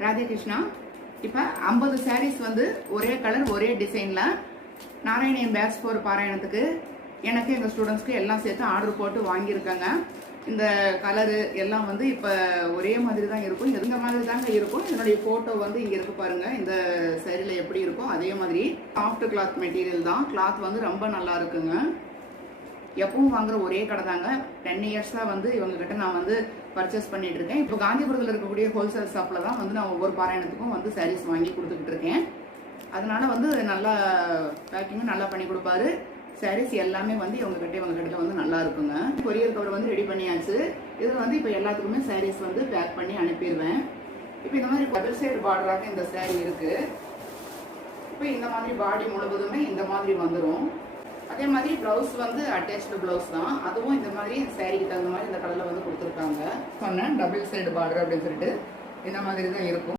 ராதே கிருஷ்ணா. இப்போ 50 சாரீஸ் வந்து ஒரே கலர் ஒரே டிசைன்ல நாராயணியன் பேட்ச் 4 பாராயணத்துக்கு எனக்கு எங்கள் ஸ்டூடெண்ட்ஸ்க்கு எல்லாம் சேர்த்து ஆர்டர் போட்டு வாங்கியிருக்காங்க. இந்த கலரு எல்லாம் வந்து இப்போ ஒரே மாதிரி தான் இருக்கும், இந்த மாதிரி தாங்க இருக்கும். என்னுடைய ஃபோட்டோ வந்து இங்கே இருக்கு பாருங்க. இந்த சாரியில் எப்படி இருக்கும் அதே மாதிரி சாஃப்ட் கிளாத் மெட்டீரியல் தான். கிளாத் வந்து ரொம்ப நல்லா இருக்குங்க. எப்பவும் வாங்குற ஒரே கடை தாங்க. 10 இயர்ஸாக வந்து இவங்க கிட்ட நான் வந்து பர்ச்சேஸ் பண்ணிட்டு இருக்கேன். இப்போ காந்திபுரத்தில் இருக்கக்கூடிய ஹோல்சேல் ஷாப்பில் தான் வந்து நான் ஒவ்வொரு பாராயணத்துக்கும் வந்து சாரீஸ் வாங்கி கொடுத்துக்கிட்டு இருக்கேன். அதனால வந்து நல்லா பேக்கிங்கும் நல்லா பண்ணி கொடுப்பாரு. சாரீஸ் எல்லாமே வந்து இவங்க கிட்ட வந்து நல்லா இருக்குங்க. கொரியர் கவர் வந்து ரெடி பண்ணியாச்சு. இதில் வந்து இப்போ எல்லாத்துக்குமே சாரீஸ் வந்து பேக் பண்ணி அனுப்பிடுவேன். இப்போ இந்த மாதிரி டபுள் சைடு பார்டராக இந்த சாரீ இருக்கு. இப்போ இந்த மாதிரி பாடி முழுவதுமே இந்த மாதிரி வந்துடும். அதே மாதிரி ப்ளவுஸ் வந்து அட்டாச்டு ப்ளவுஸ் தான். அதுவும் இந்த மாதிரி சாரீக்கு தகுந்த மாதிரி இந்த கலரில் வந்து கொடுத்துருக்காங்க. சொன்னேன் டபுள் சைடு பார்டர் அப்படின்னு சொல்லிட்டு இந்த மாதிரி தான் இருக்கும்.